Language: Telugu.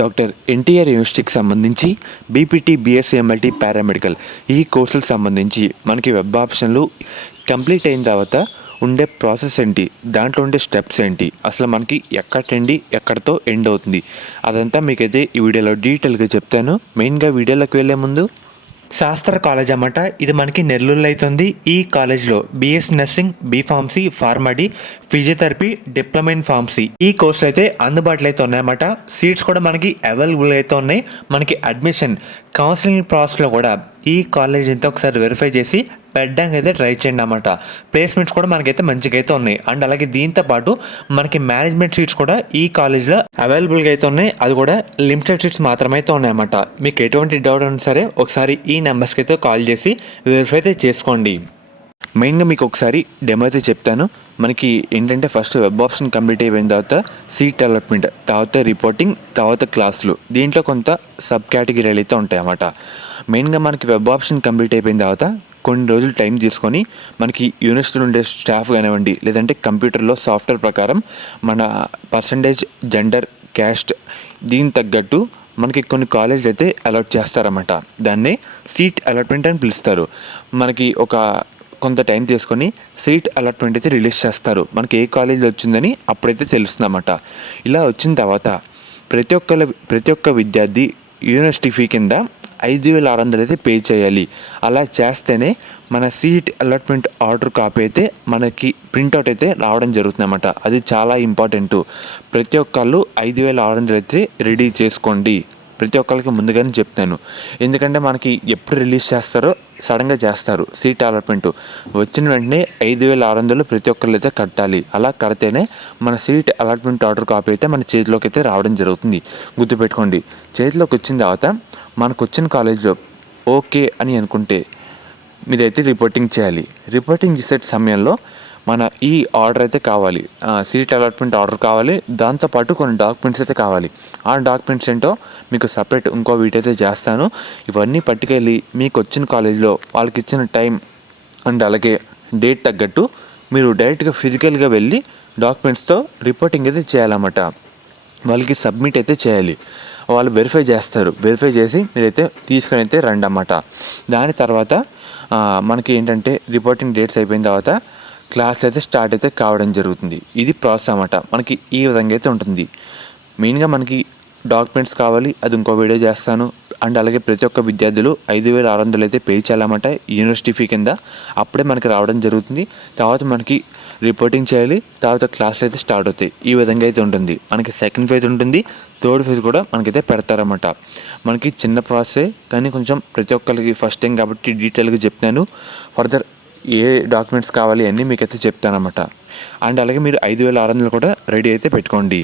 డాక్టర్ ఎన్టీఆర్ యూనివర్సిటీకి సంబంధించి బీపీటీ, బీఎస్సీ, ఎంఎల్టీ, పారామెడికల్ ఈ కోర్సులకు సంబంధించి మనకి వెబ్ ఆప్షన్లు కంప్లీట్ అయిన తర్వాత ఉండే ప్రాసెస్ ఏంటి, దాంట్లో ఉండే స్టెప్స్ ఏంటి, అసలు మనకి ఎక్కడండి ఎక్కడితో ఎండ్ అవుతుంది, అదంతా మీకైతే ఈ వీడియోలో డీటెయిల్గా చెప్తాను. మెయిన్గా వీడియోలోకి వెళ్ళే ముందు శాస్త్ర కాలేజ్ అన్నమాట. ఇది మనకి నెల్లూరులో అవుతుంది. ఈ కాలేజ్లో BS nursing, B Pharmacy, PharmD, physiotherapy, diploma in pharmacy ఈ కోర్సులు అయితే అందుబాటులో అయితే ఉన్నాయన్నమాట. సీట్స్ కూడా మనకి అవైలబుల్ అయితే ఉన్నాయి. మనకి అడ్మిషన్ కౌన్సిలింగ్ ప్రాసెస్లో కూడా ఈ కాలేజ్ అయితే ఒకసారి వెరిఫై చేసి పెట్టడానికి అయితే ట్రై చేయండి అన్నమాట. ప్లేస్మెంట్స్ కూడా మనకైతే మంచిగా అయితే ఉన్నాయి. అండ్ అలాగే దీంతో పాటు మనకి మేనేజ్మెంట్ సీట్స్ కూడా ఈ కాలేజ్లో అవైలబుల్గా అయితే ఉన్నాయి. అది కూడా లిమిటెడ్ సీట్స్ మాత్రమే అయితే ఉన్నాయన్నమాట. మీకు ఎటువంటి డౌట్ ఉన్నా సరే ఒకసారి ఈ నెంబర్స్కి అయితే కాల్ చేసి వెరిఫై అయితే చేసుకోండి. మెయిన్గా మీకు ఒకసారి డెమో అయితే చెప్తాను. మనకి ఏంటంటే ఫస్ట్ వెబ్ ఆప్షన్ కంప్లీట్ అయిపోయిన తర్వాత సీట్ అలాట్మెంట్, తర్వాత రిపోర్టింగ్, తర్వాత క్లాసులు, దీంట్లో కొంత సబ్ కేటగిరీలు అయితే ఉంటాయి అన్నమాట. మెయిన్గా మనకి వెబ్ ఆప్షన్ కంప్లీట్ అయిపోయిన తర్వాత కొన్ని రోజులు టైం తీసుకొని మనకి యూనివర్సిటీలో ఉండే స్టాఫ్ కానివ్వండి, లేదంటే కంప్యూటర్లో సాఫ్ట్వేర్ ప్రకారం మన పర్సంటేజ్, జెండర్, క్యాస్ట్ దీనికి తగ్గట్టు మనకి కొన్ని కాలేజీలు అయితే అలాట్ చేస్తారన్నమాట. దాన్నే సీట్ అలాట్మెంట్ అని పిలుస్తారు. మనకి ఒక కొంత టైం తీసుకొని సీట్ అలాట్మెంట్ అయితే రిలీజ్ చేస్తారు. మనకి ఏ కాలేజీలో వచ్చిందని అప్పుడైతే తెలుస్తుందన్నమాట. ఇలా వచ్చిన తర్వాత ప్రతి ఒక్క విద్యార్థి యూనివర్సిటీ ఫీ కింద 5,600 అయితే పే చేయాలి. అలా చేస్తేనే మన సీట్ అలాట్మెంట్ ఆర్డర్ కాపీ అయితే మనకి ప్రింట్అవుట్ అయితే రావడం జరుగుతుందన్నమాట. అది చాలా ఇంపార్టెంట్. ప్రతి ఒక్కళ్ళు 5,600 అయితే రెడీ చేసుకోండి. ప్రతి ఒక్కరికి ముందుగానే చెప్తాను. ఎందుకంటే మనకి ఎప్పుడు రిలీజ్ చేస్తారో సడన్గా చేస్తారు. సీట్ అలాట్మెంట్ వచ్చిన వెంటనే 5,600 ప్రతి ఒక్కళ్ళు అయితే కట్టాలి. అలా కడితేనే మన సీట్ అలాట్మెంట్ ఆర్డర్ కాపీ అయితే మన చేతిలోకి అయితే రావడం జరుగుతుంది. గుర్తుపెట్టుకోండి. చేతిలోకి వచ్చిన తర్వాత మనకు వచ్చిన కాలేజ్లో ఓకే అని అనుకుంటే మీరైతే రిపోర్టింగ్ చేయాలి. రిపోర్టింగ్ చేసే సమయంలో మన ఈ ఆర్డర్ అయితే కావాలి, సీట్ అలాట్మెంట్ ఆర్డర్ కావాలి. దాంతోపాటు కొన్ని డాక్యుమెంట్స్ అయితే కావాలి. ఆ డాక్యుమెంట్స్ ఏంటో మీకు సపరేట్ ఇంకో వీడియో అయితే చేస్తాను. ఇవన్నీ పట్టుకెళ్ళి మీకు వచ్చిన కాలేజ్లో వాళ్ళకి ఇచ్చిన టైం అండ్ అలాగే డేట్ తగ్గట్టు మీరు డైరెక్ట్గా ఫిజికల్గా వెళ్ళి డాక్యుమెంట్స్తో రిపోర్టింగ్ అయితే చేయాలన్నమాట. వాళ్ళకి సబ్మిట్ అయితే చేయాలి. వాళ్ళు వెరిఫై చేస్తారు. వెరిఫై చేసి మీరైతే తీసుకొని అయితే రండి అన్నమాట. దాని తర్వాత మనకి ఏంటంటే రిపోర్టింగ్ డేట్స్ అయిపోయిన తర్వాత క్లాస్ అయితే స్టార్ట్ అయితే కావడం జరుగుతుంది. ఇది ప్రాసెస్ అన్నమాట. మనకి ఈ విధంగా అయితే ఉంటుంది. మెయిన్గా మనకి డాక్యుమెంట్స్ కావాలి, అది ఇంకో వీడియో చేస్తాను. అండ్ అలాగే ప్రతి ఒక్క విద్యార్థులు 5,600 అయితే పే చేయాలన్నమాట యూనివర్సిటీ ఫీ కింద. అప్పుడే మనకి రావడం జరుగుతుంది. తర్వాత మనకి రిపోర్టింగ్ చేయాలి. తర్వాత క్లాసులు అయితే స్టార్ట్ అవుతాయి. ఈ విధంగా అయితే ఉంటుంది. మనకి సెకండ్ ఫేజ్ ఉంటుంది, థర్డ్ ఫేజ్ కూడా మనకైతే పెడతారన్నమాట. మనకి చిన్న ప్రాసెసే కానీ కొంచెం ప్రతి ఒక్కరికి ఫస్ట్ టైం కాబట్టి డీటెయిల్గా చెప్తాను. ఫర్దర్ ఏ డాక్యుమెంట్స్ కావాలి అన్నీ మీకైతే చెప్తానన్నమాట. అండ్ అలాగే మీరు 5,600 కూడా రెడీ అయితే పెట్టుకోండి.